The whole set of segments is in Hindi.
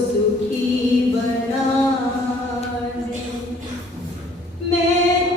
सुखी बना दे। मैं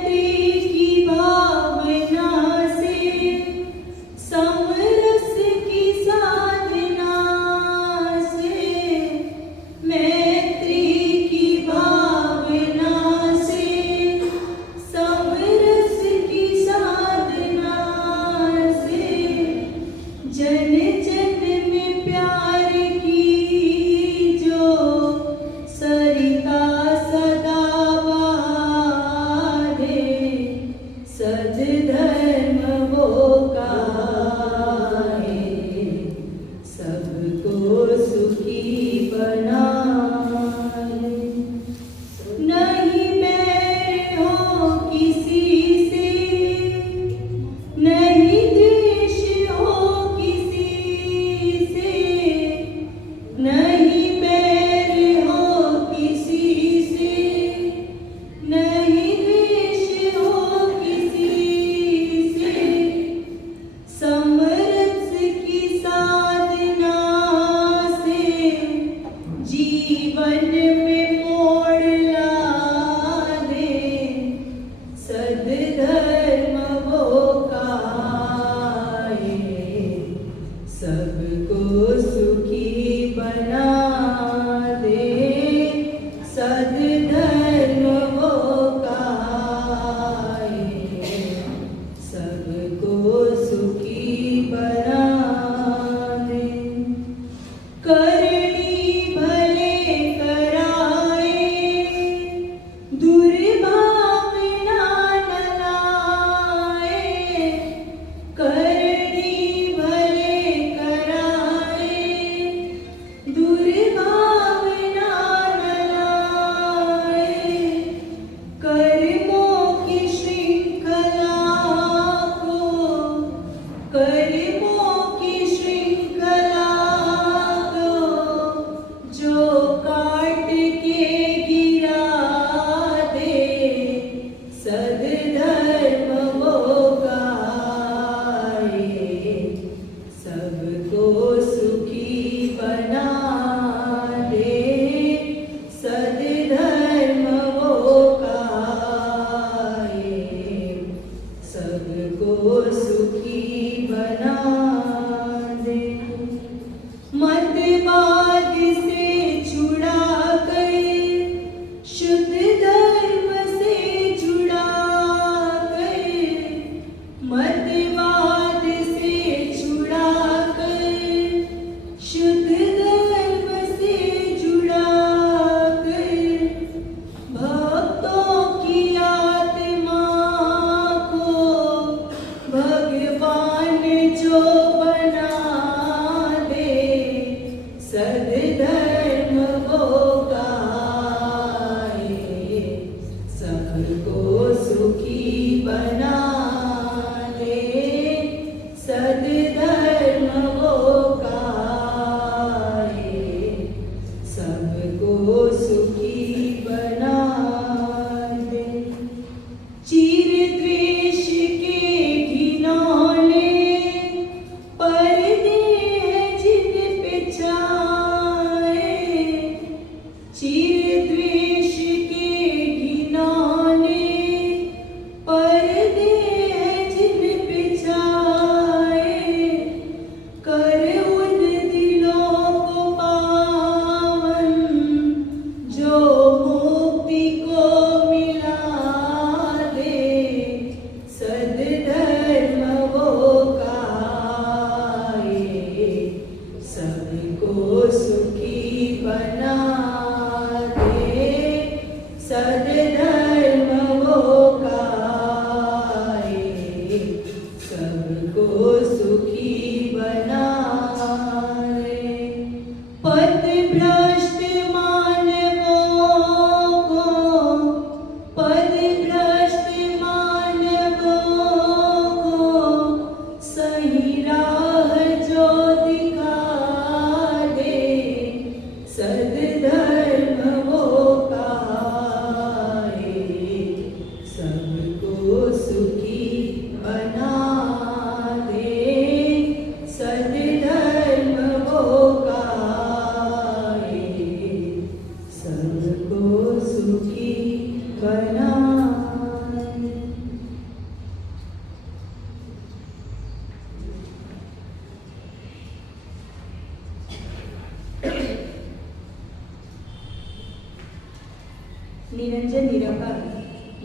निरंजन निराकार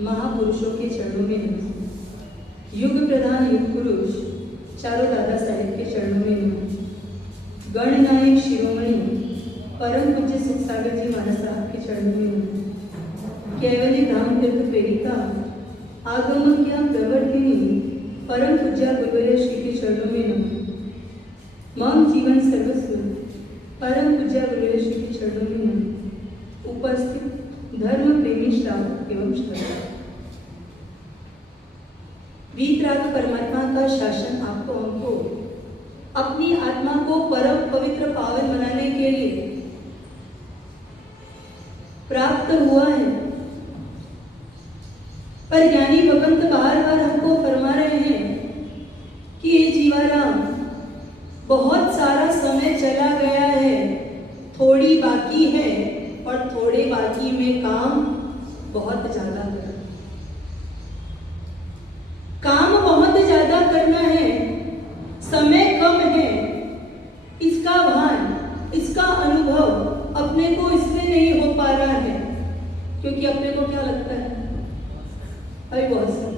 महापुरुषों के चरणों में नमः। युग प्रधान युग पुरुष चारों दादा साहेब के चरणों में नमः। गणनायक शिरोमणि परम पूज्य सुखसागर जी महाराज साहब के चरणों में नमः। केवली धाम तीर्थ प्रेरिका आगमक्या प्रवर्तिनी परम पूज्य गुरुवर्य श्री के चरणों में नमः। मम जीवन सर्वस्व परम पूज्य गुरुवर्य श्री के चरणों में नमः। उपस्थित धर्म प्रेमी श्रावक एवं श्रद्धा, वीतराग परमात्मा का शासन आपको हमको अपनी आत्मा को परम पवित्र पावन बनाने के लिए प्राप्त हुआ है। पर ज्ञानी भगवंत बार बार हमको फरमा रहे हैं कि ये जीवाराम बहुत सारा समय चला गया है, थोड़ी बाकी है और थोड़े बाकी में काम बहुत ज्यादा है। काम बहुत ज्यादा करना है, समय कम है। इसका भान, इसका अनुभव अपने को इसलिए नहीं हो पा रहा है क्योंकि अपने को क्या लगता है अरे बहुत समय,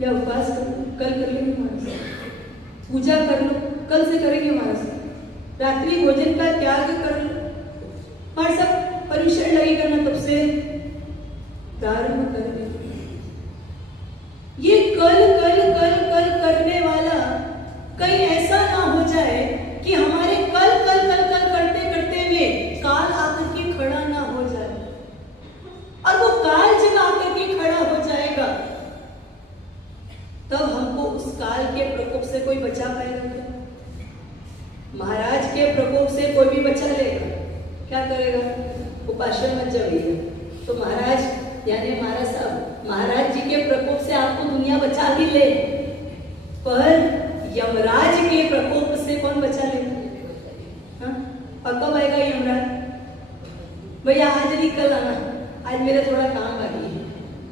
या उपवास कल कर लेंगे हमारे साथ, पूजा कर लो कल से करेंगे हमारे साथ, रात्रि भोजन का त्याग कर लो, हमारे साथ परमिशन नहीं करना तब से प्रारंभ कर दे। ये कल कल कल कल करने वाला कहीं ऐसा ना हो जाए कि हमारे कल कल कल कल करते करते में काल आकर के खड़ा ना हो जाए, और वो काल जब आकर के खड़ा हो जाएगा तब हमको उस काल के प्रकोप से कोई बचा पाएगा क्या? महाराज के प्रकोप से कोई भी बचा लेगा? क्या करेगा? उपाश्रम मत जाइएगा। तो महाराज यानी महाराज साहब, महाराज जी के प्रकोप से आपको दुनिया बचा भी ले, पर यमराज के प्रकोप से कौन बचा लेगा? और कब आएगा यमराज? भैया आज नहीं कल आना, आज मेरा थोड़ा काम बाकी है,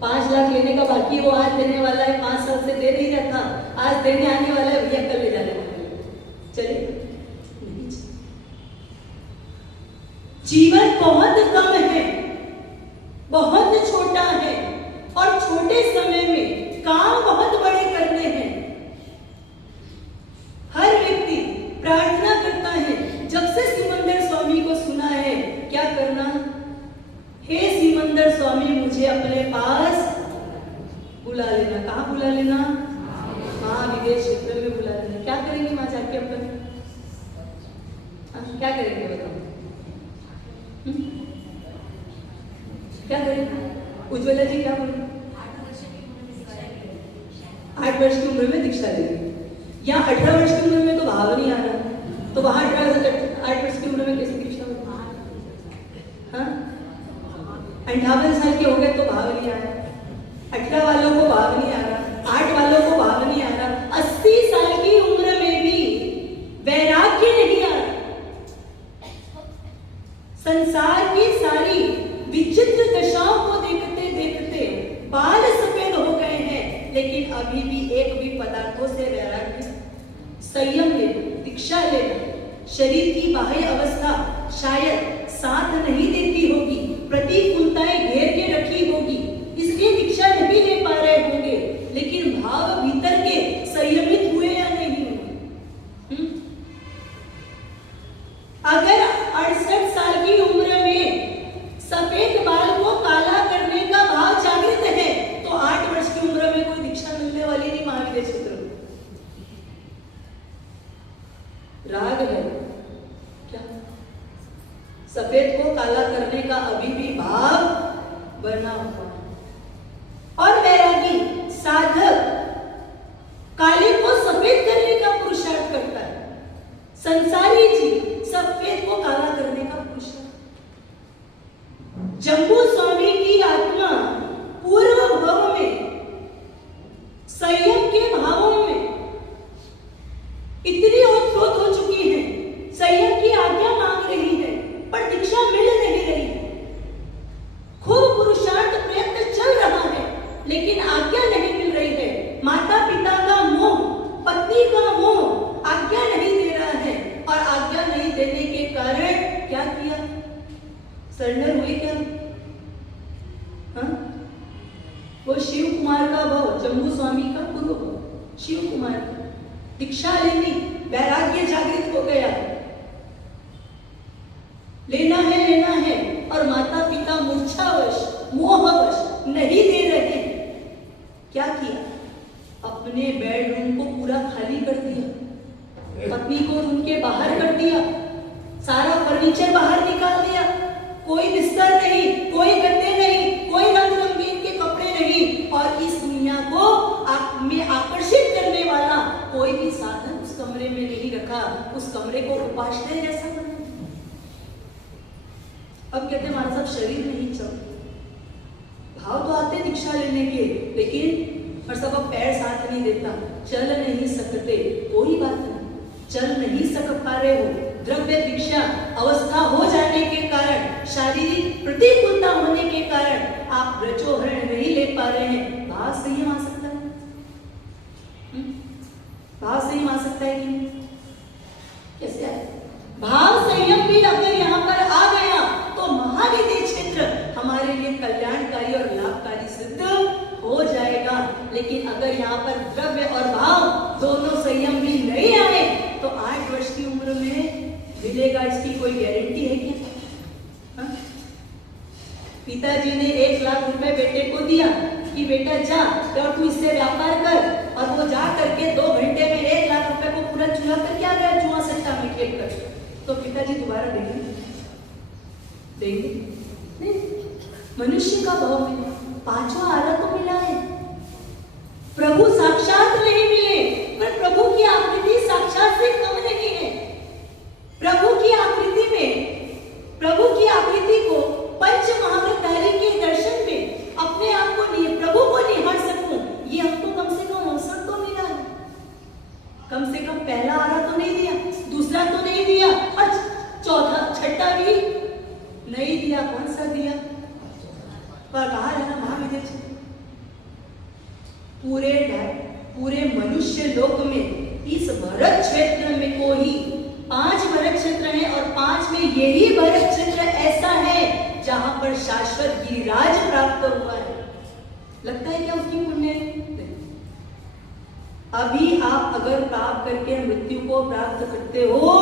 5 लाख लेने का बाकी, वो आज देने वाला है, 5 साल से दे नहीं रहा था, आज देने आने वाला है, भैया कल ले जाने वाला है। चलिए, जीवन बहुत कम है, बहुत छोटा है, और छोटे समय में काम बहुत बड़े करने हैं। हर व्यक्ति प्रार्थना करता है, जब से सिमंदर स्वामी को सुना है, क्या करना? हे सिमंदर स्वामी, मुझे अपने पास बुला लेना। कहाँ बुला लेना? महाविदेश क्षेत्र में बुला लेना। क्या करेंगे वहां जाके अपन? क्या करेंगे बताओ? क्या करेंगे? उज्ज्वला जी क्या बोले? 8 वर्ष की उम्र में दीक्षा लेंगे, या 18 वर्ष की उम्र में तो भाव नहीं आ रहा, तो वहां 8 वर्ष की उम्र में कैसे दीक्षा होगी? हाँ, 58 साल के हो गए तो भाव नहीं आ रहा, 18 वालों को भाव नहीं आ रहा, 8 वालों को भाव नहीं आ रहा, 80 साल की उम्र में भी वैराग्य नहीं आ रहा। संसार की सारी विचित्र दशाओं को देखते देखते बाल सफेद हो गए हैं, लेकिन अभी भी एक भी पदार्थों से वैराग्य, संयम लेना, दीक्षा लेना, शरीर की बाह्य अवस्था शायद साथ नहीं देती होगी, प्रतिकूलताएं घेर के रखी होगी, इसलिए दीक्षा नहीं ले पा रहे होंगे, लेकिन भाव भीतर के संयमित हुए या नहीं हुए? अगर 68 साल की उम्र में सफेद बाल को काला करने का भाव जागृत है, तो 8 वर्ष की उम्र में कोई दीक्षा मिलने वाली नहीं। महावीर क्षेत्र राग है क्या? सफेद को काला करने का अभी भी भाव बना हुआ, और वैरागी साधक काले को सफेद करने का पुरुषार्थ करता है, संसारी जी सफेद को काला करने का पुरुषार्थ। जम्बू स्वामी की आत्मा पूर्व भव में संयम के भावों में इतनी ओतप्रोत हो चुकी है, संयम की आज्ञा मांग रही है, पर दीक्षा मिल नहीं रही है। क्या? हाँ? वो शिव कुमार का भाव, जम्बू स्वामी का पूर्व भाव, शिव कुमार का दीक्षा लेनी, वैराग्य जागृत हो गया, लेना है और माता पिता मूर्छावश मोहवश नहीं दे रहे। क्या किया? अपने बेडरूम को पूरा खाली कर दिया, पत्नी को रूम के बाहर कर दिया, सारा फर्नीचर बाहर निकाल दिया, कोई बिस्तर नहीं, कोई गद्दे नहीं, कोई रंग रंगीन के कपड़े नहीं, और इस दुनिया को में आकर्षित करने वाला कोई भी साधन उस कमरे में नहीं रखा, उस कमरे को उपाश्रय जैसा बना। अब कहते हमारा सब शरीर नहीं चलता, भाव तो आते दीक्षा लेने के, लेकिन और सब अब पैर साथ नहीं देता, चल नहीं सकते, कोई बात नहीं, चल नहीं सक पा रहे हो, द्रव्य दीक्षा अवस्था हो जाने के कारण, शारीरिक प्रतिकूलता होने के कारण आप रजोहरण नहीं ले पा रहे हैं, भाव संयम आ सकता है, भाव संयम आ सकता है कि कैसे आए? भाव संयम भी अगर यहाँ पर आ गया तो महानिधि क्षेत्र हमारे लिए कल्याणकारी और लाभकारी सिद्ध हो जाएगा। लेकिन अगर यहाँ पर द्रव्य और भाव दोनों संयम भी नहीं आए तो 8 वर्ष की उम्र में मिलेगा, इसकी कोई गारंटी है क्या? हाँ? पिताजी ने 1 लाख रुपए बेटे को दिया कि बेटा जा तू इससे व्यापार कर, और वो जा करके 2 घंटे में 1 लाख रुपए को पूरा चुरा कर क्या गया जुआ सट्टा में खेल कर, तो पिताजी दोबारा देंगे नहीं। मनुष्य का भाव में 5वां आरा तो मिला है, प्रभु साक्षात नहीं मिले, पर प्रभु की आकृति साक्षात से कम नहीं है। प्रभु की आकृति में, प्रभु की आकृति को पंच महावृतधारी के दर्शन में अपने आप को प्रभु को निहार सकूं, ये हमको कम से कम अवसर तो मिला है। कम से कम पहला आरा तो नहीं दिया, दूसरा तो नहीं दिया, और चौथा छठा भी नहीं दिया। कौन सा दिया? पर कहा है ना महाविद्या, पूरे मनुष्य लोक में इस भरत क्षेत्र में को ही 5 भरत क्षेत्र हैं, और 5 में यही भरत क्षेत्र ऐसा है जहां पर शाश्वत गिरिराज प्राप्त हुआ है। लगता है क्या उसकी पुण्य? अभी आप अगर प्राप्त करके मृत्यु को प्राप्त करते हो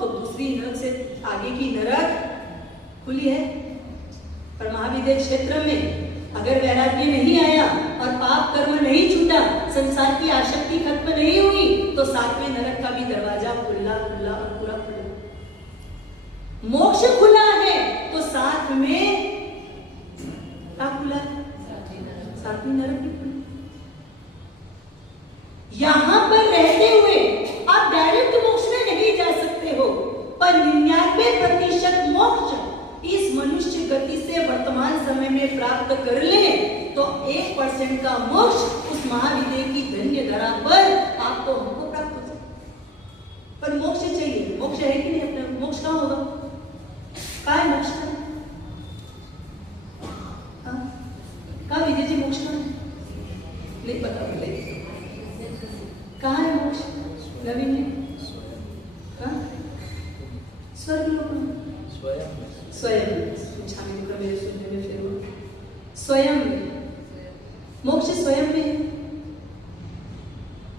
तो दूसरी नरक से आगे की नरक खुली है। पर महाविद्या क्षेत्र में अगर वैराग्य नहीं आया और पाप कर्म नहीं छूटा, संसार की आसक्ति खत्म नहीं हुई, तो 7वें नरक का भी दरवाजा खुला और पूरा खुला। मोक्ष खुला है तो साथ में क्या खुला? 7वीं नरक भी खुली। यहां पर रहते हुए आप डायरेक्ट मोक्ष में नहीं जा सकते हो, पर 99% मोक्ष इस मनुष्य गति से वर्तमान समय में प्राप्त कर ले तो 1% का मोक्ष उस महाविद्या की धन्य धरा पर आपको हमको प्राप्त हो जाए। पर मोक्ष चाहिए, मोक्ष है कि नहीं? अपना मोक्ष कहाँ होगा? कहाँ है मोक्ष? कहाँ विजय जी मोक्ष कहाँ नहीं पता? बोले कहाँ है मोक्ष? नवीन जी स्वर्ग लोक स्वयं मेरे सुनने में फिर स्वयं मोक्ष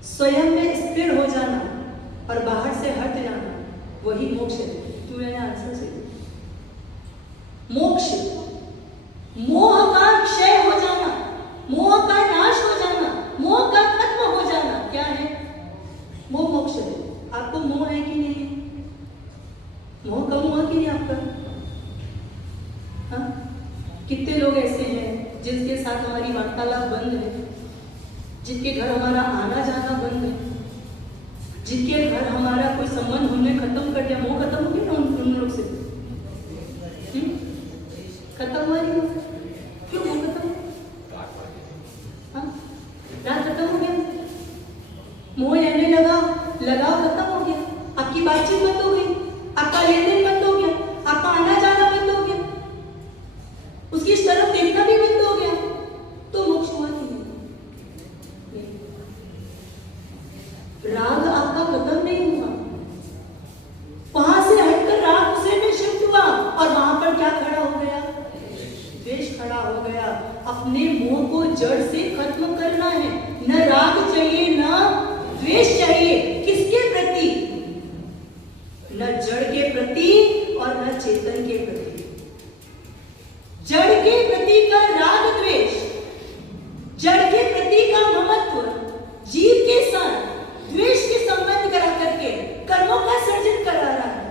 स्वयं में स्थिर हो जाना और बाहर से हट जाना, वही मोक्ष है। क्यों है आंसर से? मोक्ष मोह का क्षय हो जाना, मोह का नाश हो जाना, मोह का खत्म हो जाना, क्या है वो मोक्ष है। आपको मोह है कि नहीं? मोह कम हुआ कि नहीं आपका? हाँ? कितने लोग ऐसे हैं जिनके साथ हमारी वार्तालाप बंद है, जिनके घर हमारा आना जाना बंद है, जिनके घर हमारा कोई संबंध हमने खत्म कर दिया। मोह खत्म हो गया ना उन लोग से? खत्म हुआ नहीं? क्यों मोह खत्म? हाँ? रात खत्म हो गया, मोह रहने लगा, लगाव खत्म हो गया, आपकी बातचीत बंद हो गई, आपका लेन देन बंद हो गया, आपका आना जाना बंद हो गया, उसकी तरफ देखना भी बंद हो गया, तो मोक्ष हुआ नहीं। राग आपका खत्म नहीं हुआ, वहां से हटकर राग दूसरे में शिफ्ट हुआ, और वहां पर क्या खड़ा हो गया? गया। अपने मोह को जड़ से खत्म करना है। न राग चाहिए, न द्वेष चाहिए। किसके प्रति? न जड़ के प्रति और न चेतन के प्रति। जड़ के प्रति का राग द्वेष, जड़ के प्रति का ममत्व, जीव के साथ द्वेष के संबंध करा करके कर्मों का सर्जन करा रहा है।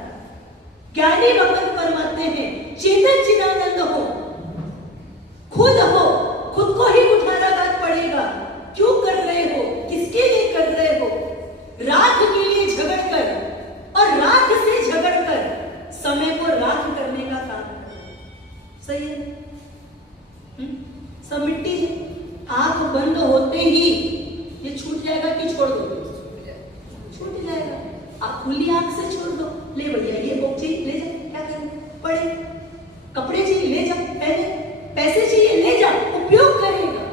ज्ञानी भगवत फरमाते हैं, चेतन चिदानंद हो, खुद हो, खुद को ही उठाना पड़ेगा। क्यों कर रहे हो? किसके लिए कर रहे हो? राख के लिए झगड़ कर और राख से झगड़ कर समय को राख करने का काम कर। सही है? सब मिट्टी है। आंख बंद होते ही ये छूट जाएगा कि छोड़ दो? छूट जाएगा। आप खुली आंख से छोड़ दो। ले भैया ये बुक चाहिए, ले जा। क्या करें? पढ़े। कपड़े चाहिए, ले जा। पहले पैसे चाहिए, ले जा। उपयोग करेगा।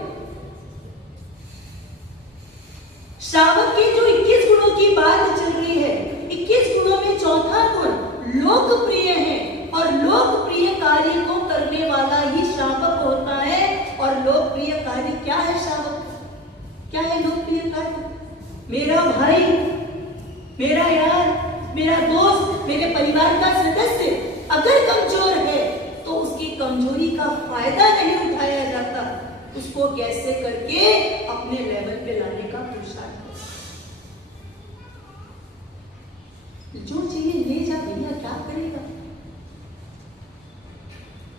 श्रावक की जो 21 गुणों की बात चल रही है, 21 गुणों में चौथा गुण लोकप्रिय है और लोकप्रिय कार्य को करने वाला ही श्रावक होता है। और लोकप्रिय कार्य क्या है? श्रावक क्या है? लोकप्रिय कार्य मेरा भाई, मेरा यार, मेरा दोस्त, मेरे परिवार का सदस्य अगर कमजोर है तो उसकी कमजोरी का फायदा नहीं उठाया जाता। उसको कैसे करके अपने लेवल पे लाने का पुरुषार्थ। जो चाहिए ले जा भैया, क्या करेगा?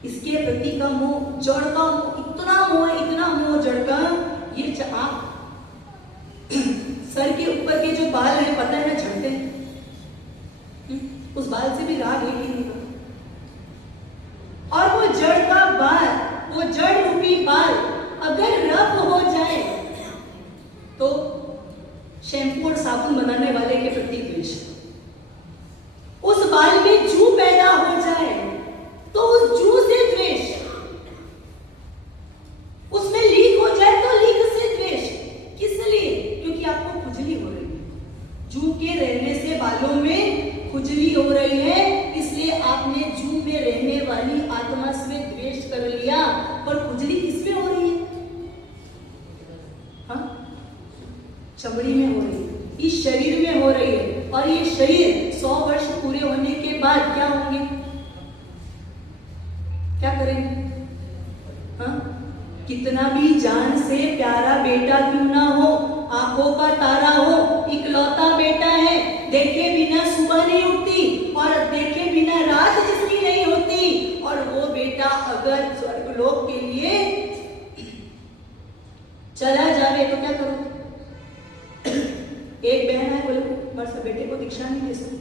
इसके प्रति का मोह, जड़ का मोह, इतना मोह जड़ का। ये आप सर के ऊपर के जो बाल है, पता है ना, झड़ते हैं। उस बाल से भी राग है कि नहीं? और वो जड़ का बाल, वो जड़ रूपी बाल अगर रफ हो जाए तो शैम्पू और साबुन बनाने वाले के प्रति द्वेष। उस बाल में जू पैदा हो जाए तो उस जू से द्वेष। उसमें लीक हो जाए तो लीक से द्वेष। किस लिए? क्योंकि आपको खुजली हो रही है। जू के रहने से बालों में खुजली हो रही है, इसलिए आपने जू में रहने वाली आत्मा से द्वेष कर लिया। पर खुजली किसमें हो रही है? हाँ? चमड़ी में हो रही है, इस शरीर में हो रही है। और ये शरीर 100 वर्ष पूरे होने के बाद क्या होंगे? क्या करेंगे? हाँ? कितना भी जान से प्यारा बेटा क्यों ना हो, आंखों का तारा हो, इकलौता बेटा है, देखे बिना सुबह नहीं उठती और देखे बिना रात जिसकी नहीं होती। और वो बेटा अगर स्वर्गलोक के लिए चला जावे तो क्या करो? एक बहन है, बोले बस बेटे को दीक्षा नहीं दे सकती।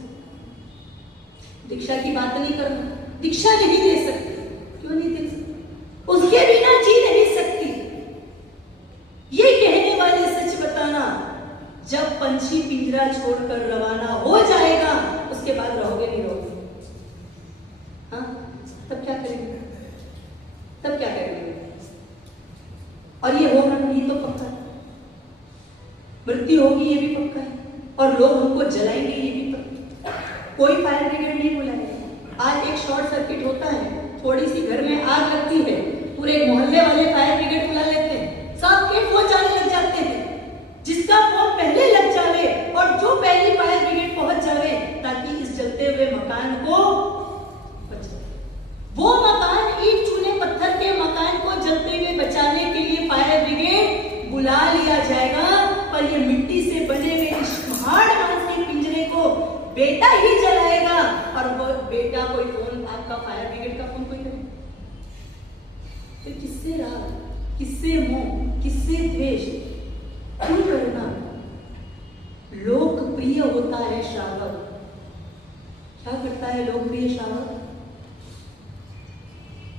दीक्षा की बात नहीं करना, दीक्षा नहीं दे सकती। क्यों नहीं दे सकती? उसके बिना जी नहीं सकती। ये कहने वाले सच बताना, जब पंछी पिंजरा छोड़कर रवाना हो जाएगा उसके बाद रहोगे नहीं रहोगे? हाँ? तब क्या करेंगे? तब क्या करेंगे? और ये होगा, ये तो पक्का है। मृत्यु होगी, ये भी पक्का है। और लोग हमको जलाएंगे, ये भी पक्का। कोई फायर ब्रिगेड नहीं बुलाएगा। आज एक शॉर्ट सर्किट होता है, थोड़ी सी घर में आग लगती है, पूरे मोहल्ले वाले फायर ब्रिगेड बुला लेते हैं, सबके फोन जाने लग जाते हैं। जिसका फोन पहले लग जावे और जो पहली फायर ब्रिगेड पहुंच जावे, ताकि इस जलते हुए मकान को बचाए। वो मकान, ईंट चूल्हे पत्थर के मकान को जलते हुए बचाने के लिए फायर ब्रिगेड बुला लिया जाएगा। पर ये मिट्टी से बने हुए इस हाड़ मांस के पिंजरे को बेटा ही जलाएगा। और वो बेटा कोई फोन, आपका फायर ब्रिगेड का फोन कोई करे? फिर किससे राग, किससे मोह, किससे द्वेष? क्यों करना? लोकप्रिय होता है श्रावक। क्या करता है लोकप्रिय श्रावक?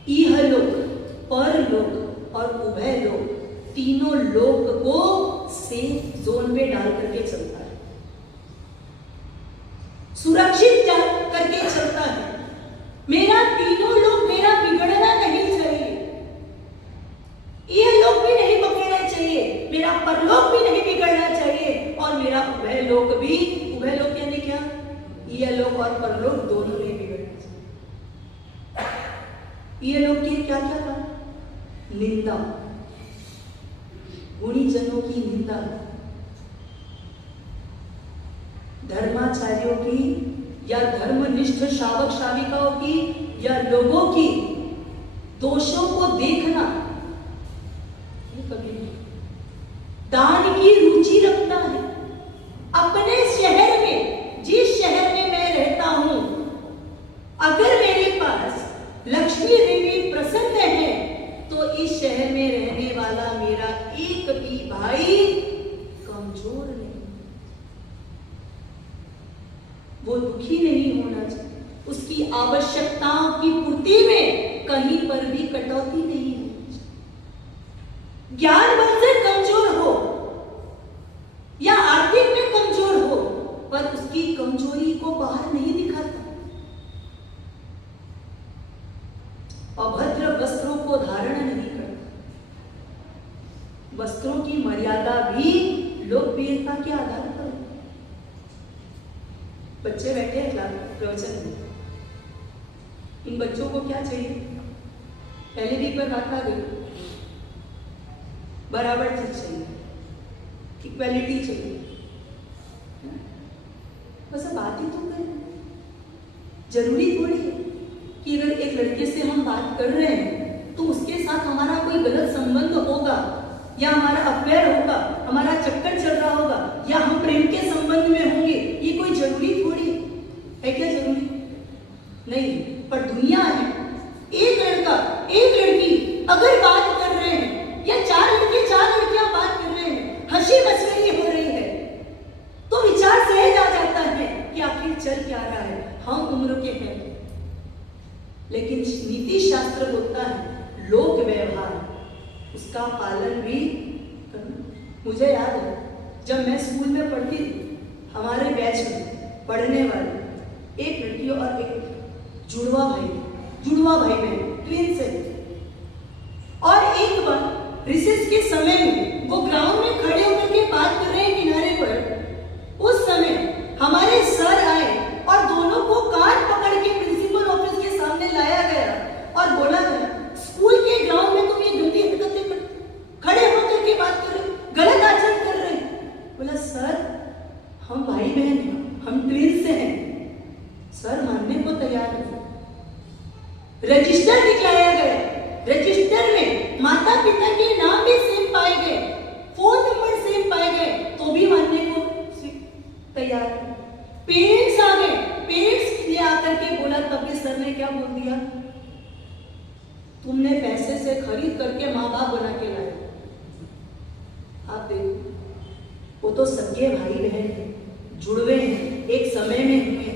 इहलोक, परलोक और उभय लोक, तीनों लोक को सेफ जोन में डाल करके चलता है, सुरक्षित करके चलता है। मेरा तीनों लोग, मेरा बिगड़ना नहीं चाहिए, यह लोग भी नहीं बिगड़ना चाहिए, मेरा परलोक भी नहीं बिगड़ना चाहिए, और मेरा उभय लोक भी। उभय लोक यानी क्या? यह लोक और परलोक दोनों नहीं बिगड़ना चाहिए। यह लोक की क्या क्या था? निंदा, गुणीजनों की निंदा, धर्माचार्यों की या धर्मनिष्ठ श्रावक श्राविकाओं की या लोगों की दोषों को देखना, ये कभी नहीं। दान की रुचि रखता है। अपने शहर में, जिस शहर में मैं रहता हूं, अगर मेरे पास लक्ष्मी देवी प्रसन्न है तो इस शहर में रहने वाला मेरा एक भी भाई कमजोर नहीं, वो दुखी नहीं होना चाहिए। उसकी आवश्यकताओं की पूर्ति में कहीं पर भी कटौती नहीं होनी चाहिए। ज्ञान बल से कमजोर हो या आर्थिक में कमजोर हो, पर उसकी कमजोरी को बाहर नहीं दिखाता। अभद्र वस्त्रों को धारण नहीं करता। वस्त्रों की मर्यादा भी लोकप्रियता के आधार पर। बच्चे बैठे हैं क्लास प्रवचन में, इन बच्चों को क्या चाहिए? पहले भी एक बार बात आ गई, बराबर चीज चाहिए, इक्वालिटी चाहिए। बस बात ही तो करें। जरूरी थोड़ी है कि अगर एक लड़के से हम बात कर रहे हैं तो उसके साथ हमारा कोई गलत संबंध होगा या हमारा अफेयर होगा, हमारा चक्कर चल रहा होगा या हम प्रेम के संबंध में होंगे, ये कोई जरूरी थोड़ी है। क्या जरूरी? नहीं। पर दुनिया है, एक लड़का एक लड़की अगर बात कर रहे हैं या चार लड़के चार लड़कियां बात कर रहे हैं, हंसी मस्करी हो रही है, तो विचार सहज आ जाता है कि आखिर चल क्या रहा है। हम उम्र के हैं, लेकिन नीति शास्त्र बोलता है लोक व्यवहार, उसका पालन भी करना। मुझे याद है जब मैं स्कूल में पढ़ती थी, हमारे बैच में पढ़ने वाले एक लड़की और एक जुड़वा भाई बहन, ट्विन से। और एक बार रिसेस के समय में वो ग्राउंड में खड़े होकर के बात कर रहे हैं किनारे पर। उस समय हमारे सर आए और दोनों को कान पकड़ के प्रिंसिपल ऑफिस के सामने लाया गया और बोला गया, स्कूल के ग्राउंड में तुम ये गलती हरकतें कर, खड़े होकर के बात कर रहे, गलत आचरण कर रहे। बोला सर हम भाई बहन हैं, हम ट्विन से हैं। सर मानने को तैयार नहीं। रजिस्टर दिखलाया गया, रजिस्टर में माता पिता के नाम भी सेम पाए गए, फोन नंबर सेम पाए गए, तो भी मानने को तैयार नहीं। पेरेंट्स आ गए, पेरेंट्स ने आकर के बोला, तब भी सर ने क्या बोल दिया, तुमने पैसे से खरीद करके माँ बाप बना के लाए। आप देखो, वो तो सगे भाई बहन हैं, जुड़वे हैं, एक समय में हुए हैं।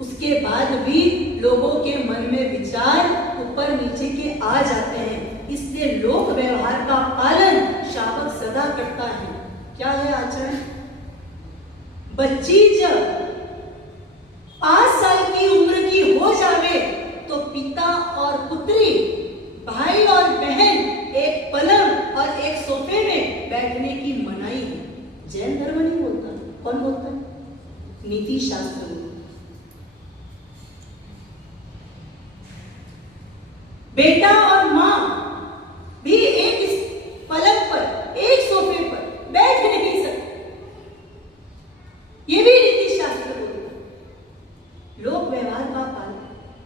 उसके बाद भी लोगों के मन में विचार ऊपर नीचे के आ जाते हैं। इसलिए लोक व्यवहार का पालन श्रावक सदा करता है। क्या है आचरण? बच्ची जब 5 साल की उम्र की हो जावे तो पिता और पुत्री, भाई और बहन एक पलंग और एक सोफे में बैठने की मनाही है। जैन धर्म नहीं बोलता, कौन बोलता है? नीति शास्त्र। बेटा और मां भी एक पलंग पर, एक सोफे पर बैठ नहीं सकते, ये भी नीति शास्त्र बोलता है। लोक व्यवहार का पालन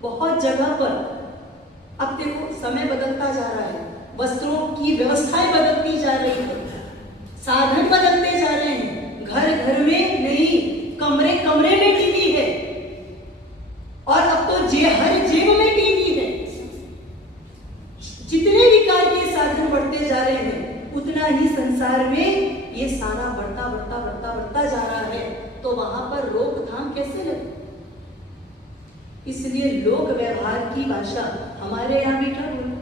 बहुत जगह पर, अब देखो समय बदलता जा रहा है, वस्त्रों की व्यवस्थाएं बदलती जा रही है, साधन बदलते जा रहे हैं, घर घर में नहीं, कमरे कमरे में टीवी है, और अब तो हर जेब में टीवी है। जितने विकार के साधन बढ़ते जा रहे हैं, उतना ही संसार में ये सारा बढ़ता जा रहा है। तो वहां पर रोकथाम कैसे लगे? इसलिए लोक व्यवहार की भाषा हमारे यहाँ भी क्या बोले,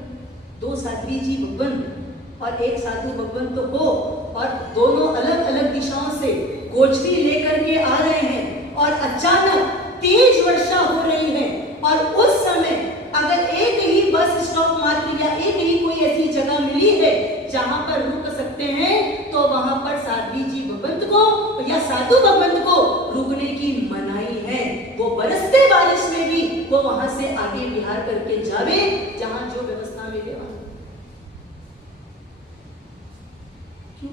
2 साध्वी जी भगवंत और एक साधु भगवंत तो हो, और दोनों अलग अलग दिशाओं से गोचरी लेकर के आ रहे हैं, और अचानक तेज वर्षा हो रही है, और उस समय अगर एक ही बस स्टॉप मात्र या एक ही कोई ऐसी जगह मिली है जहां पर रुक सकते हैं, तो वहां पर साध्वी जी भगवंत को या साधु भगवंत को रुकने की मनाही है। वो बरसते बारिश में भी वो वहां से आगे विहार करके जावे, जहां जो व्यवस्था मिले वहां। क्यों?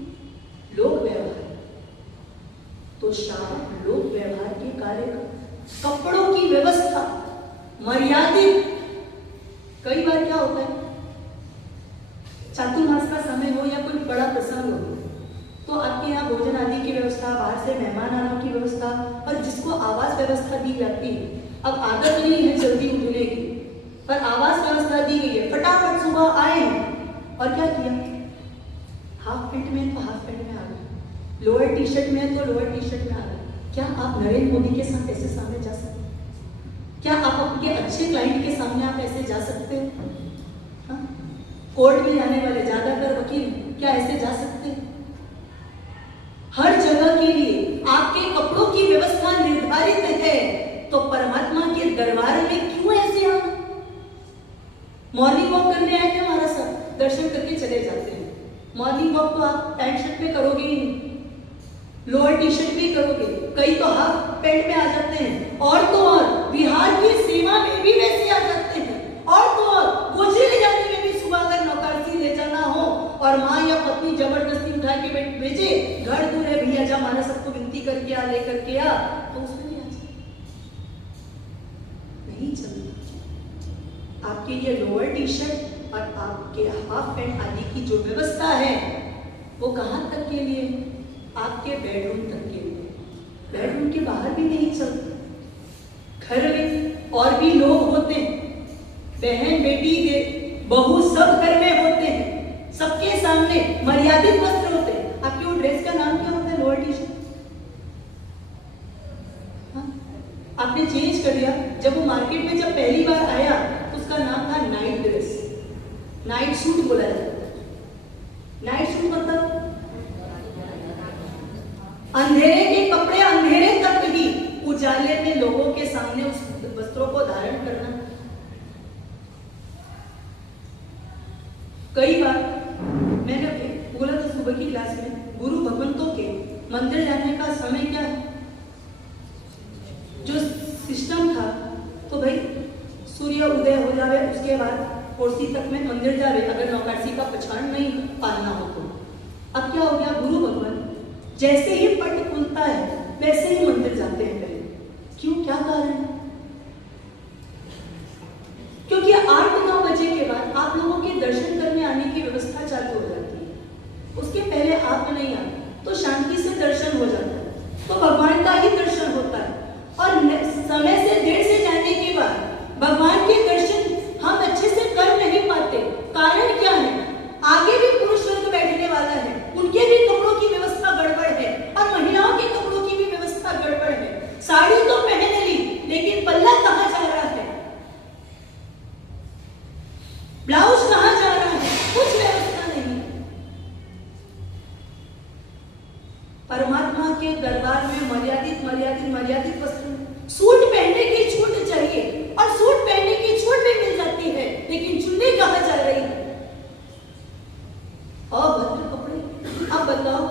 लोक व्यवहार। तो शाम लोक व्यवहार के कार्य, कपड़ों की व्यवस्था मर्यादित। कई बार क्या होता है, चातुर्मास का समय हो या कोई बड़ा प्रसंग हो, तो आपके यहाँ भोजन आदि की व्यवस्था, बाहर से मेहमान आने की व्यवस्था, और जिसको आवास व्यवस्था दी जाती है। अब आदत नहीं है जल्दी उठने की, पर आवास व्यवस्था दी गई है, फटाफट सुबह आए और क्या किया, हाफ पैंट में तो हाफ पैंट में आ गए, लोअर टी शर्ट में तो लोअर टी शर्ट में आ गए। क्या आप नरेंद्र मोदी के साथ ऐसे सामने जा सकते? क्या आप आपके अच्छे क्लाइंट के सामने आप ऐसे जा सकते हो? कोर्ट में जाने वाले ज्यादातर वकील क्या ऐसे जा सकते हैं? हर जगह के लिए आपके कपड़ों की व्यवस्था निर्धारित है, तो परमात्मा के दरबार में क्यों ऐसे आना? मॉर्निंग वॉक करने आए थे हमारा सब, दर्शन करके चले जाते हैं। मॉर्निंग वॉक तो आप पैंट शर्ट में करोगे ही नहीं, लोअर टी शर्ट में करोगे, कई तो हाफ पैंट में आ जाते हैं, और तो और विहार की सेवा में भी वैसे आ जाते हैं, और तो और गोजरी ले जाने में भी सुबह अगर नौकरसी ले जाना हो और माँ या पत्नी जबरदस्ती उठा के भेजे, घर दूर है भैया जा, माना सबको विनती करके आ, ले करके आ, तो उसमें भी आ जाए। नहीं चलता। आपके ये लोअर टी शर्ट और आपके हाफ पैंट आदि की जो व्यवस्था है, वो कहां तक के लिए? आपके बेडरूम तक के लिए। बेडरूम के बाहर भी नहीं चलता। घर में और भी लोग होते हैं, बहन बेटी बहू सब घर में होते हैं, सबके सामने मर्यादित वस्त्र होते हैं। आपके वो ड्रेस का नाम क्या होता है? Lower T shirt. आपने चेंज कर दिया। जब वो मार्केट में जब पहली बार आया तो उसका नाम था नाइट ड्रेस, नाइट सूट बोला जाता है। नाइट सूट मतलब अंधेरे के कपड़े अंधेरे तक ही, उजाले में लोगों के सामने उस वस्त्रों को धारण करना। कई बार मैंने बोला था सुबह की क्लास में, गुरु भगवंतों के मंदिर जाने का समय क्या है? जो सिस्टम था, तो भाई सूर्य उदय हो जावे, उसके बाद कोसी तक में मंदिर जावे, अगर नौकरसी का पछाड़ नहीं पालना हो तो। अब क्या हो गया, गुरु भगवान जैसे ही पट खुलता है वैसे ही मंदिर जाते हैं पहले। क्यों? क्या कारण? क्योंकि 8-9 बजे के बाद आप लोगों के दर्शन करने आने की व्यवस्था चालू हो जाती है। उसके पहले आप नहीं आते तो शांति से दर्शन हो जाता है, तो भगवान का ही दर्शन होता है। और समय से देर से जाने के बाद भगवान के दर्शन हम अच्छे से कर नहीं पाते। कारण क्या है? आगे भी पुरुष वर्ग बैठने वाला है, उनके भी कपड़ों की व्यवस्था गड़बड़ है, और महिलाओं के कपड़ों की भी व्यवस्था गड़बड़ है। साड़ी तो पहन ली, लेकिन पल्ला कहां जा रहा है, ब्लाउज कहां जा रहा है, कुछ व्यवस्था नहीं। परमात्मा के दरबार में मर्यादित मर्यादित मर्यादित वस्त्र। सूट पहनने की छूट चाहिए, और सूट पहनने की छूट भी मिल जाती है, लेकिन चुन्नी कहां जा रही है? अभद्र कपड़े। अब बताओ,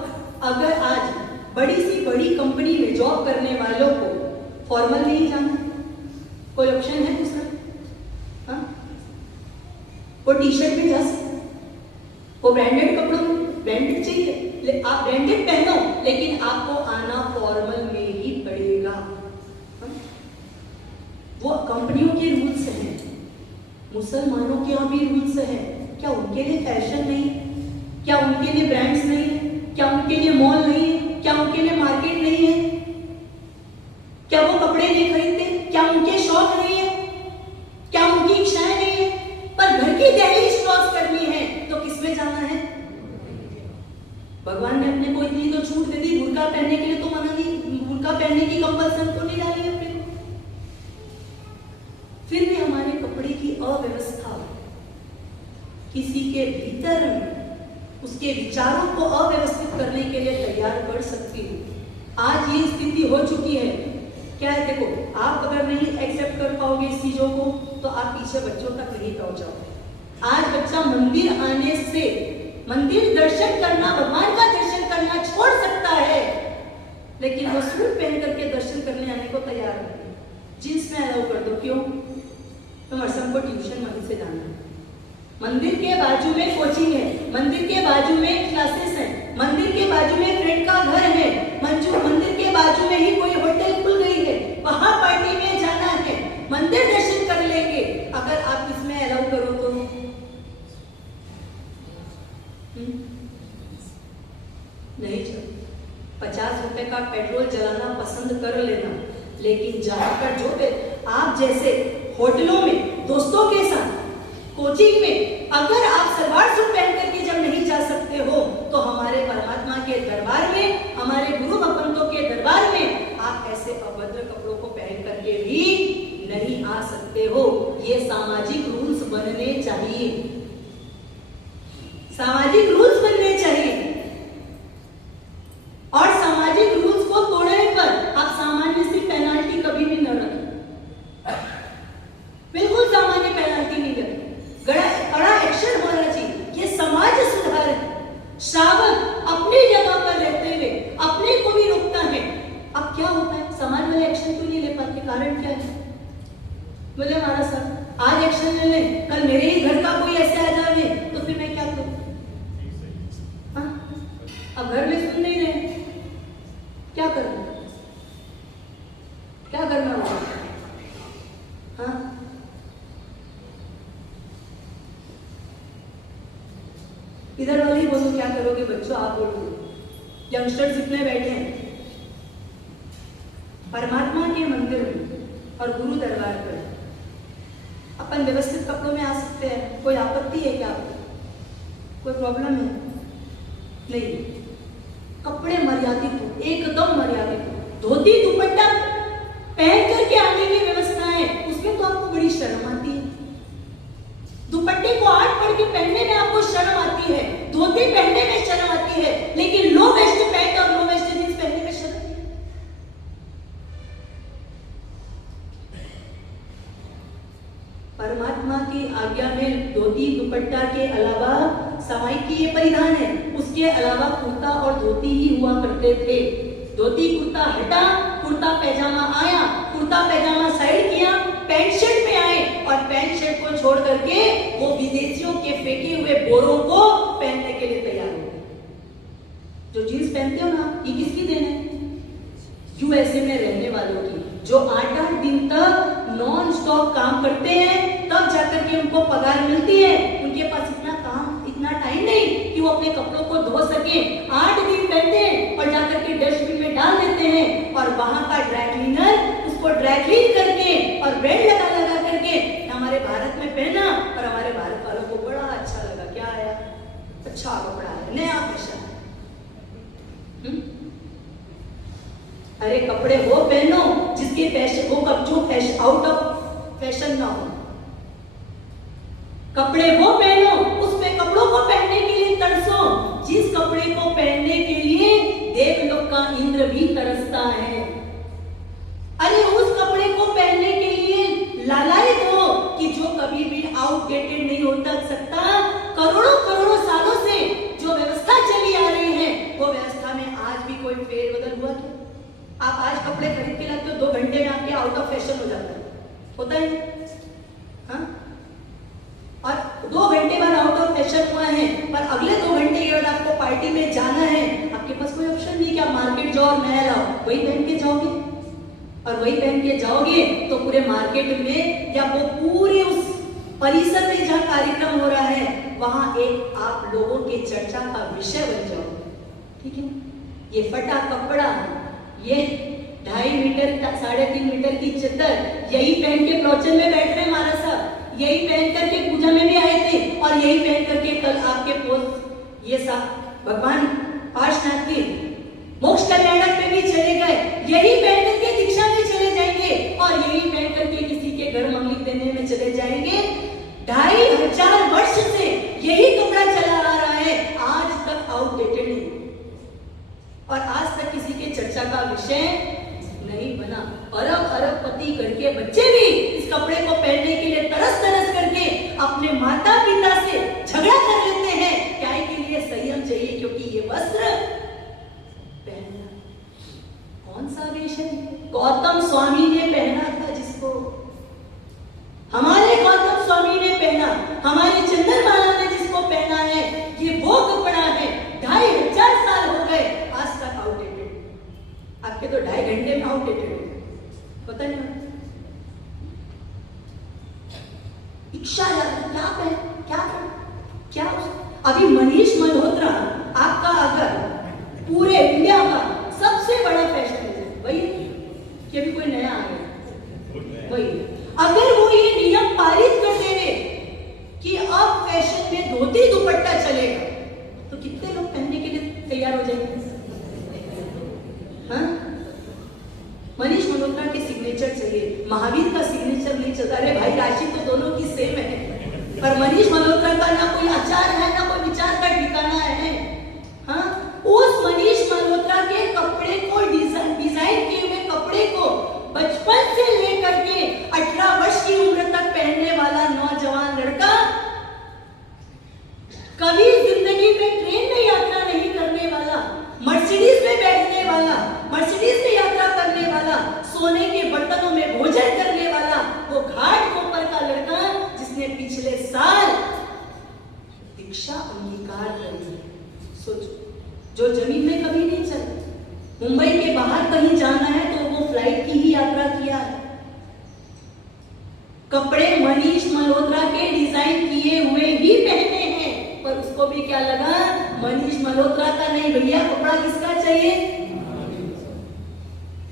अगर आज बड़ी सी बड़ी कंपनी में जॉब करने वालों को फॉर्मल नहीं जाना, कोई ऑप्शन है दूसरा? वो टी शर्ट में जा सकते, वो ब्रांडेड कपड़ों में ब्रांडेड चाहिए, आप ब्रांडेड पहनो, लेकिन आपको आना फॉर्मल में ही पड़ेगा। वो कंपनियों के रूल्स हैं, मुसलमानों के यहाँ भी रूल्स हैं। क्या उनके लिए फैशन नहीं? क्या उनके लिए ब्रांड्स नहीं है? क्या उनके लिए मॉल नहीं है? क्या उनके लिए मार्केट नहीं है? क्या वो कपड़े नहीं खरीदते? क्या उनके शौक नहीं है? क्या उनकी इच्छाएं नहीं है? पर घर की दहलीज क्रॉस करनी है तो किसमें जाना है? भगवान ने अपने को इतनी तो छूट दे दी, बुर्का पहनने के लिए तो मना नहीं, बुर्का पहनने की कंपल्सन तो नहीं डाली अपने को। फिर भी हमारे कपड़े की अव्यवस्था किसी के भीतर में उसके विचारों को अव्यवस्थित करने के लिए तैयार कर सकती है। आज ये स्थिति हो चुकी है। क्या है? देखो, आप अगर नहीं एक्सेप्ट कर पाओगे इस चीजों को, तो आप पीछे बच्चों तक नहीं पहुंचाओगे। आज बच्चा मंदिर आने से, मंदिर दर्शन करना, भगवान का दर्शन करना छोड़ सकता है, लेकिन वो सूट पहन करके दर्शन करने आने को तैयार नहीं। जींस में अलाउ कर दो। क्यों? तो मरसम को ट्यूशन वहीं से जाना है। मंदिर के बाजू में कोचिंग है, मंदिर के बाजू में क्लासेस है, मंदिर के बाजू में फ्रेंड का घर है, मंदिर के बाजू में ही कोई होटल खुल गई है, वहां पार्टी में जाना है, मंदिर दर्शन कर लेंगे। अगर आप इसमें अलाउ करो तो नहीं चल। 50 रुपए का पेट्रोल जलाना पसंद कर लेना, लेकिन जाकर जो आप जैसे होटलों में दोस्तों के साथ कोचिंग में अगर आप सलवार सूट पहन करके जब नहीं जा सकते हो तो हमारे परमात्मा के दरबार में, हमारे गुरु भगवंतों के दरबार में आप ऐसे अभद्र कपड़ों को पहन करके भी नहीं आ सकते हो। ये सामाजिक रूल्स बनने चाहिए, सामाजिक रूल्स बनने चाहिए। और सामाजिक रूल्स को तोड़ने पर आप सामान्य सी पेनाल्टी कभी भी न रखें, बिल्कुल सामान्य पेनाल्टी नहीं रखें, कड़ा एक्शन होना चाहिए। ये समाज सुधार है। श्रावक अपनी जगह पर रहते हुए अपने को भी रोकता है। अब क्या होता है, समाज वाले एक्शन क्यों नहीं ले पाते, कारण क्या है? बोले हमारा सर आज एक्शन ले ले, कल मेरे ही घर का कोई ऐसे आ जावे तो फिर मैं क्या करूं? अब घर में सुन नहीं रहे, क्या करना, क्या करना होगा? हाँ, इधर वाले ही बोलो क्या करोगे बच्चों, आप बोलो। यंगस्टर्स जितने बैठे हैं परमात्मा के मंदिर में और गुरु दरबार पर अपन व्यवस्थित कपड़ों में आ सकते हैं, कोई आपत्ति है क्या? कोई प्रॉब्लम है? नहीं, कपड़े मर्यादित हो, एकदम मर्यादित हो। धोती दुपट्टा पहन करके आने की व्यवस्था है, उसमें तो आपको बड़ी शर्म आती है। दुपट्टे को आठ पढ़ के पहनने में आपको शर्म आती है, धोती पहनने में शर्म आती है, लेकिन लो वेस्ट पैंट और लो वेस्ट जींस पहनने में शर्म नहीं। परमात्मा की आज्ञा में धोती दुपट्टा के अलावा सामायिक ये परिधान है, उसके अलावा कुर्ता और धोती ही हुआ करते थे। धोती कुर्ता हटा, कुर्ता पैजामा आया, कुर्ता पैजामा साइड किया, पैंट शर्ट में आए और पैंट शर्ट को छोड़ करके वो विदेशियों के फेंके हुए बोरों को पहनने के लिए तैयार हो गए। जो जींस पहनते हो ना, ये किसकी देन है? यूएसए में रहने वालों की, जो 8-8 दिन तक नॉन स्टॉप काम करते हैं, तब जाकर के उनको पगार मिलती है। उनके पास इतना टाइम नहीं कि वो अपने कपड़ों को धो सके। 8 दिन पहनते हैं और जाकर के डस्टबिन में डाल देते हैं, और वहां का ड्राई क्लीनर उसको ड्राई क्लीन करके और बेड लगा करके हमारे भारत में पहना, और हमारे भारत वालों को बड़ा अच्छा लगा। क्या आया? अच्छा कपड़ा है, नया फैशन। अरे कपड़े वो पहनो जिसके फैशन, वो जो फैशन आउट ऑफ फैशन ना हो। कपड़े वो पहनो, उसमें कपड़ों को पहनने के लिए तरसो जिस कपड़े को पहनने के लिए देवलोक का इंद्र भी तरसता है। अरे उस कपड़े को पहनने के लिए लालायित हो कि जो कभी भी आउटडेटेड नहीं हो सकता। करोड़ों सालों से जो व्यवस्था चली आ रही है, वो व्यवस्था में आज भी कोई फेरबदल हुआ क्या? आप आज कपड़े खरीद के लाते हो, 2 घंटे में आपके आउट ऑफ फैशन हो जाता है, होता है? हाँ? और 2 घंटे बाद आउट ऑफ फैशन हुआ है, पर अगले 2 घंटे के बाद आपको पार्टी में जाना है, आपके पास कोई ऑप्शन नहीं कि आप मार्केट जाओ और नया लाओ। वही पहन के जाओगे, और वही पहन के जाओगे तो पूरे मार्केट में या वो पूरे उस परिसर में जहाँ कार्यक्रम हो रहा है, वहां एक आप लोगों के चर्चा का विषय बन जाओगे। ठीक है? ये फटा कपड़ा, ये 2.5 मीटर 3.5 मीटर की चद्दर, यही पहन के प्रवचन में बैठ रहे महाराज साहब, यही पहन करके पूजा में भी आए थे, और यही पहन करके कल आपके पोस्ट ये भगवान पार्शनाथ के मोक्ष कल्याणक में भी चले गए, यही पहन करके दीक्षा में चले जाएंगे, और यही पहन करके किसी के घर मंगली देने में चले जाएंगे। 2500 वर्ष से यही कपड़ा चला आ रहा है, आज तक आउटडेटेड नहीं, और आज तक किसी के चर्चा का विषय नहीं बना। अरबपति करके बच्चे भी इस कपड़े को पहनने के लिए तरस करके अपने माता पिता से झगड़ा कर लेते हैं। क्या के लिए संयम चाहिए, क्योंकि ये वस्त्र पहनना कौन सा वेश है? गौतम स्वामी ने पहना था, जिसको हमारे हमारी चंद्रमाला ने जिसको पहना है ये वो कपड़ा है 2500 साल हो गए आज तक आउटडेटेड। आपके तो 2.5 घंटे में आउटडेटेड है, पता नहीं इच्छा क्या है क्या अभी मनीष मल्होत्रा आपका अगर पूरे इंडिया का सबसे बड़ा फैशन है वही कि अभी कोई नया आ गया वही, अगर वो ये नियम पारित कर दे कि अब फैशन में धोती दुपट्टा चलेगा तो कितने लोग पहनने के लिए तैयार हो जाएंगे? हाँ? मनीष मल्होत्रा के सिग्नेचर चाहिए, महावीर का सिग्नेचर नहीं चलता। अरे भाई राशि तो दोनों की सेम है, पर मनीष मल्होत्रा का ना कोई आचार है ना कोई विचार का ठिकाना है। हाँ? उस मनीष मल्होत्रा के कपड़े को डिजाइन किए हुए कपड़े को बचपन से लेकर के 18 वर्ष की उम्र तक पहनने वाला नौजवान लड़का कभी जिंदगी में ट्रेन में यात्रा नहीं करने वाला, मर्सिडीज में बैठने वाला, मर्सिडीज में यात्रा करने वाला, सोने के बर्तनों में भोजन करने वाला वो घाट कोपर का लड़का जिसने पिछले साल दीक्षा अंगीकार करी। सोचो, जो जमीन में कभी नहीं चला, मुंबई के बाहर कहीं जाना है तो वो फ्लाइट की ही यात्रा किया है। कपड़े मनीष मल्होत्रा के डिजाइन किए हुए ही पहने हैं, पर उसको भी क्या लगा मनीष मल्होत्रा का नहीं भैया, कपड़ा किसका चाहिए?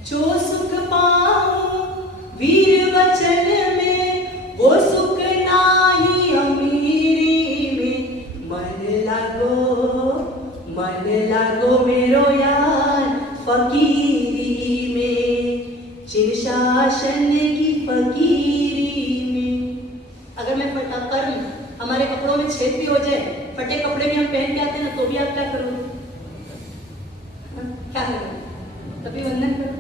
जो सुख पाऊं वीर वचन में वो सुख नाही अमीरी में, मन लागो मेरो यार फकीरी में, चिर शासन की फकीरी में। अगर मैं कर्म हमारे कपड़ों में छेद भी हो जाए, फटे कपड़े में हम पहन के आते हैं ना, तो भी आप क्या करोगे? क्या करोगे? तभी वंदन करो।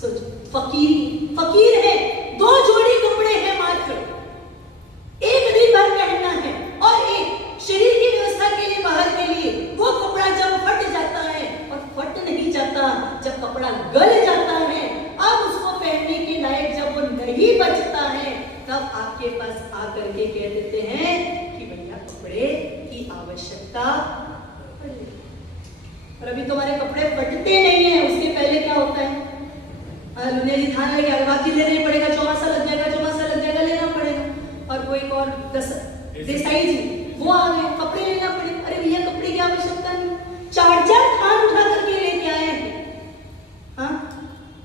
सोचो, फकीर है, 2 जोड़ी कपड़े हैं मात्र, एक दिन भर पहनना है और एक शरीर की व्यवस्था के लिए बाहर के लिए। वो कपड़ा जब फट जाता है, और फट नहीं जाता, जब कपड़ा गल जाता है, अब उसको पहनने के लायक जब वो नहीं बचता है, तब आपके पास आकर के कह देते हैं कि भैया कपड़े की आवश्यकता है। और अभी तुम्हारे कपड़े फटते नहीं है, उसके पहले क्या होता है? दुनिया जी थान लगे, बाकी लेना ही पड़ेगा, चौमासा लग जाएगा, लेना पड़ेगा। और कोई और देसाई जी वो आ गए, कपड़े लेना पड़ेगा। अरे भैया कपड़े की आवश्यकता नहीं, 4 थान उठा करके लेके आए हैं। हाँ,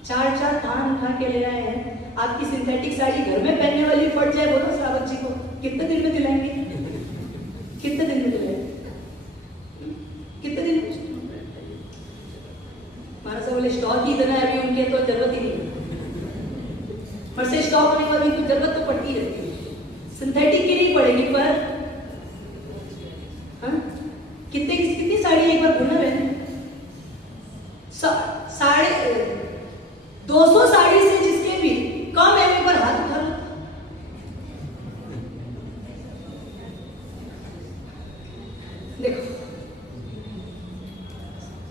4 थान उठा के ले आए हैं। आपकी सिंथेटिक साड़ी घर में पहनने वाली फट जाए, बोलो श्रावक जी को कितने दिन में दिलाएंगे? कितने दिन में दिलाएंगे? कितने दिन? हमारा सब बोले स्टॉक ही इतना है अभी, उनके तो जरूरत ही नहीं, पर से स्टॉक होने वाली तो जरूरत तो पड़ती रहती है। सिंथेटिक की नहीं पड़ेगी, पर हाँ? कितनी साड़ी एक बार भूलना है, 200 साड़ी से जिसके भी कम है, एक बार हाथ उठा लो। देखो,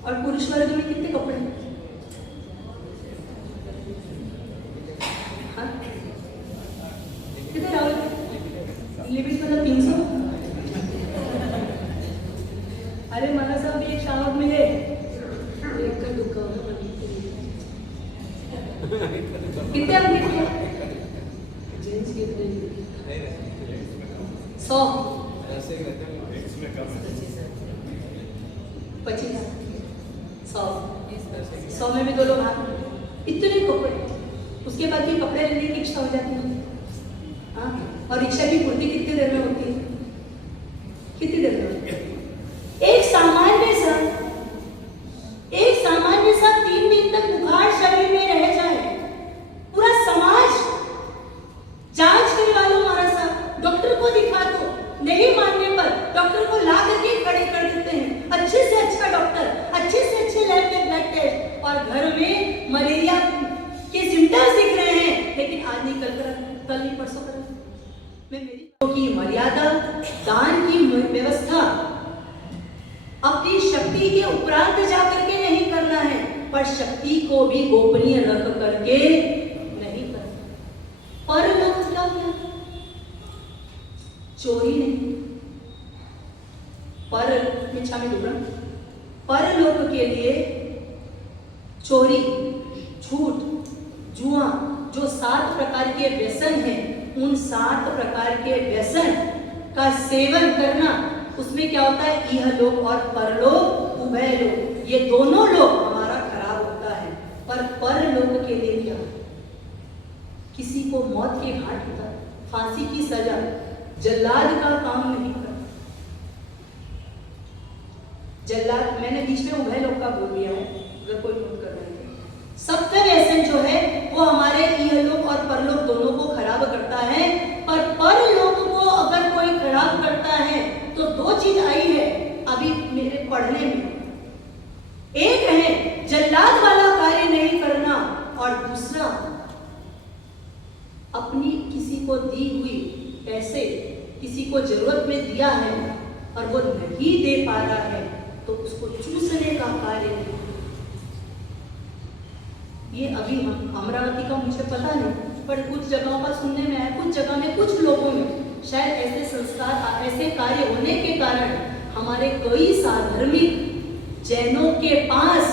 और पुरुष वर्ग में कितने कपड़े हैं? हाँ? कितने राहुल? लिमिट मतलब 300। अरे माना साहब एक शावक मिले, एक का दुखा कितने आदमी थे? जेंट्स कितने? 100 25 100 में भी 2 लोग हाथ, इतने कपड़े। उसके बाद ये कपड़े लेने की इच्छा हो जाती है। हाँ, और रिक्शा की पूर्ति कितनी देर में होती है? कितनी देर में होती है? एक सामान्य सा 3 दिन तक बुखार शरीर में रह जाए, पूरा समाज जांच करवा लो महाराज साहब, डॉक्टर को दिखा दो, नहीं मानने पर डॉक्टर को ला करके खड़े कर देते हैं, अच्छे से अच्छा डॉक्टर, अच्छे से अच्छे लैब में ब्लड टेस्ट, और घर में मलेरिया के सिम्टम्स दिख रहे हैं, लेकिन आज नहीं कल नहीं परसों कर। मेरी की मर्यादा, दान की व्यवस्था अपनी शक्ति के उपरांत जाकर के नहीं करना है, पर शक्ति को भी गोपनीय रख करके नहीं करना। पर मतलब क्या? चोरी नहीं, पर मिच्छा में डूबना, परलोक के लिए चोरी, झूठ, जुआ, जो 7 प्रकार के व्यसन हैं, उन 7 प्रकार के व्यसन का सेवन करना, उसमें क्या होता है, इहलोक और परलोक, उभय लोक, ये दोनों लोग हमारा खराब होता है। पर परलोक के लिए क्या, किसी को मौत के घाट उतार, फांसी की सजा, जल्लाद का काम नहीं करता। जल्लाद, मैंने बीच में उभय लोक का बोल दिया है, अगर कोई नोट कर रहे हैं। सत्य व्यसन जो है वो हमारे इहलोक और परलोक दोनों को खराब करता है। पर परलोक को अगर कोई खराब करता है तो 2 चीज आई है अभी मेरे पढ़ने में। एक है जल्लाद वाला कार्य नहीं करना, और दूसरा अपनी किसी को दी हुई पैसे किसी को जरूरत में दिया है और वो नहीं दे पा रहा है तो उसको चूसने का कार्य नहीं। ये अभी अमरावती का मुझे पता नहीं, पर कुछ जगहों पर सुनने में आया, कुछ जगह में, कुछ लोगों में शायद ऐसे संस्कार, ऐसे कार्य होने के कारण हमारे कई साधर्मिक जैनों के पास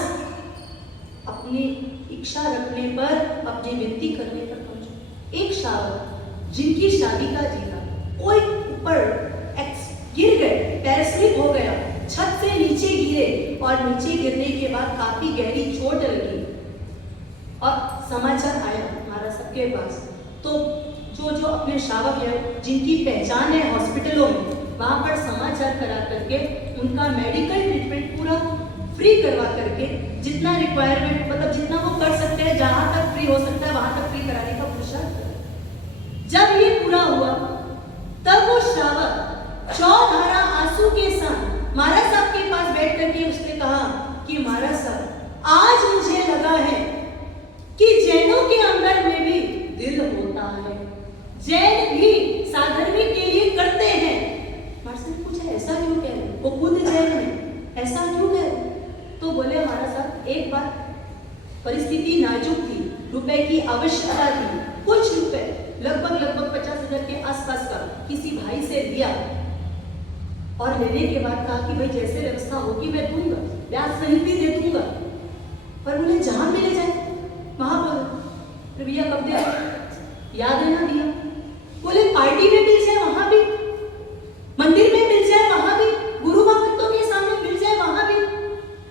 अपनी इच्छा रखने पर, अपनी विनती करने पर पहुंचे। एक शावक जिनकी शादी का जीना, कोई ऊपर गिर गए, पैर स्लिप हो गया, छत से नीचे गिरे और नीचे गिरने के बाद काफी गहरी चोट लगी और समाचार आया हमारा सबके पास। तो जो अपने शावक है जिनकी पहचान है हॉस्पिटलों में, वहां पर समाचार करा करके उनका मेडिकल ट्रीटमेंट पूरा फ्री करवा करके, जितना रिक्वायरमेंट, मतलब जितना वो कर सकते हैं, जहां तक फ्री हो सकता है वहां तक फ्री कराने का पुरुषार्थ। जब ये पूरा हुआ तब वो शावक चौधारा आंसू के साथ महाराज साहब के पास बैठ करके उसने कहा कि महाराज साहब, आज मुझे लगा है कि जैनों के अंदर में भी दिल होता है, जैन भी साधर्मिक के लिए करते हैं। महाराज साहब ने पूछा ऐसा क्यों कह रहे, वो खुद जैन है, ऐसा क्यों कह रहे? तो बोले महाराज साहब, एक बार परिस्थिति नाजुक थी, रुपए की आवश्यकता थी, कुछ रुपए लगभग 50,000 के आसपास का किसी भाई से लिया और लेने के बाद कहा कि भाई जैसे व्यवस्था होगी मैं दूंगा, ब्याज सहित भी दे दूंगा, पर बोले जहां मिले जाए वहां बोले भैया कब दे, याद है ना दिया, बोले पार्टी में मिल जाए वहां भी, मंदिर में मिल जाए वहां भी, गुरु भक्तों के सामने मिल जाए वहां भी,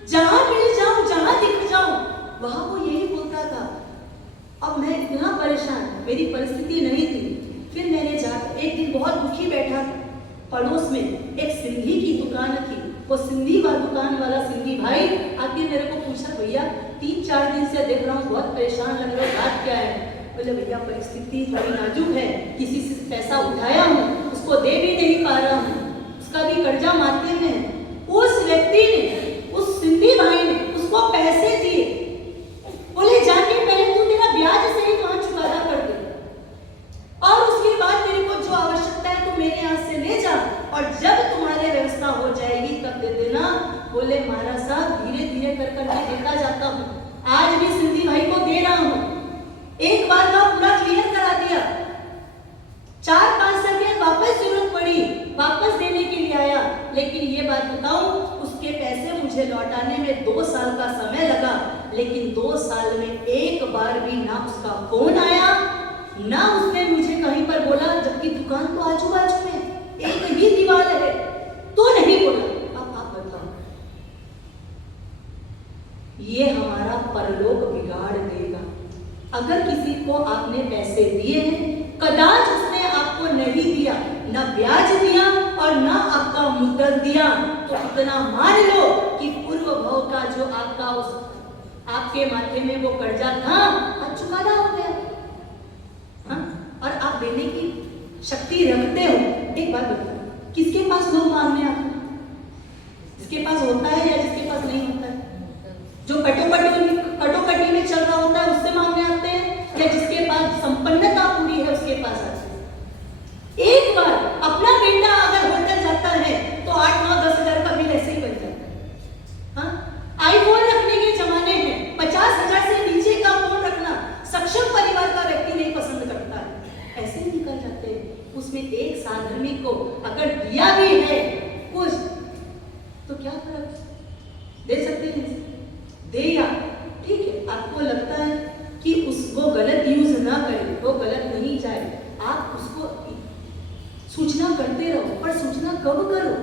जहां मिल जाऊं, जहां दिख जाऊं, वहां वो यही बोलता था। अब मैं इतना परेशान, मेरी परिस्थिति नहीं थी। फिर मैंने जाकर एक दिन बहुत दुखी बैठा, पड़ोस में एक सिंधी की दुकान थी, वो सिंधी वाला दुकान वाला सिंधी भाई आके मेरे को पूछा, भैया 3-4 दिन से देख रहा हूँ बहुत परेशान लग रहा है, बात क्या है? बोले भैया परिस्थिति थोड़ी नाजुक है, किसी से पैसा उठाया हूँ, उसको दे भी नहीं पा रहा हूँ, उसका भी कर्जा माथे में। उस व्यक्ति ने, उस सिंधी भाई ने उसको पैसे दिए, बोले जाके पहले तू तेरा ब्याज सहित वहां चुकाना कर दे और उसके बाद मेरे को जो आवश्यकता है तू मेरे यहाँ से ले जा और जब तुम्हारे व्यवस्था हो जाएगी तब दे देना। बोले महाराज साहब धीरे धीरे कर करके देता जाता हूँ, आज भी सिंधी भाई को दे रहा हूँ। एक बार का पूरा क्लियर करा दिया, 4-5 सेकंड वापस जरूरत पड़ी, वापस देने के लिए आया, लेकिन ये बात बताऊं उसके पैसे मुझे लौटाने में 2 साल का समय लगा, लेकिन 2 साल में एक बार भी ना उसका फोन आया, ना उसने मुझे कहीं पर बोला, जबकि दुकान तो आजू बाजू में एक ही दीवार है, तो नहीं बोला। अब आप बताओ, ये हमारा परलोक बिगाड़ देगा। अगर किसी को आपने पैसे दिए हैं, कदाच उसने आपको नहीं दिया, ना ब्याज दिया और ना आपका मुद्दत दिया, तो इतना मान लो कि पूर्व भव का जो आपका उस आपके माथे में वो कर्जा था आज चुकाना हो गया। हाँ? और आप देने की शक्ति रखते हो। एक बात बताओ, किसके पास लोग मांगने आते हैं? जिसके पास होता है या जिसके पास नहीं होता है? जो कटोकटी में चल रहा होता है उससे मांगने आते हैं या जिसके पास संपन्नता पूरी है उसके पास आते हैं? एक बार अपना बेटा अगर होटल जाता है तो 8-9-10 हजार का बिल ऐसे ही बन जाता है। हाँ? आईफोन रखने के जमाने में 50,000 से नीचे का फोन रखना सक्षम परिवार का व्यक्ति नहीं पसंद करता है, ऐसे ही निकल जाते हैं। उसमें एक साधर्मिक को अगर दिया भी है कुछ तो क्या फर्क, दे सकते हैं, दे या ठीक है। आपको लगता है कि वो गलत यूज ना करे, वो गलत नहीं जाए, आप उसको सूचना करते रहो, पर सूचना कब करो,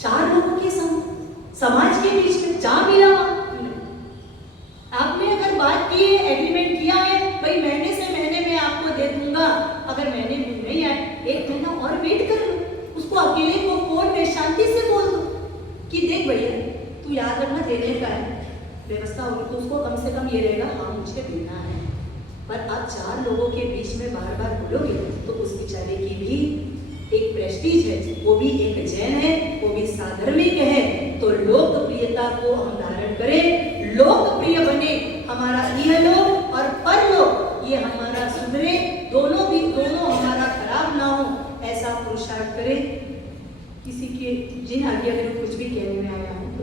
4 लोगों के समाज के बीच में जहां मिला आपने अगर बात की है, एग्रीमेंट किया है, भाई महीने से महीने में आपको दे दूंगा, अगर महीने में नहीं आए 1 महीना और वेट कर लो, उसको अकेले को फोन में शांति से बोल दो कि देख भैया तू याद रखना देने का है, व्यवस्था होगी तो उसको कम से कम ये रहेगा हाँ मुझे देना है। पर आप 4 लोगों के बीच में बार बार बोलोगे तो उस बेचारे की भी एक प्रेस्टीज है, वो भी एक जैन है, वो भी साधर्मिक है, तो लोकप्रियता को हम धारण करें, लोकप्रिय बने, हमारा इहलोक और परलोक ये हमारा सुधरे, दोनों हमारा खराब ना हो, ऐसा पुरुषार्थ करें। किसी के जिन आगे अगर कुछ भी कहने में आया हो तो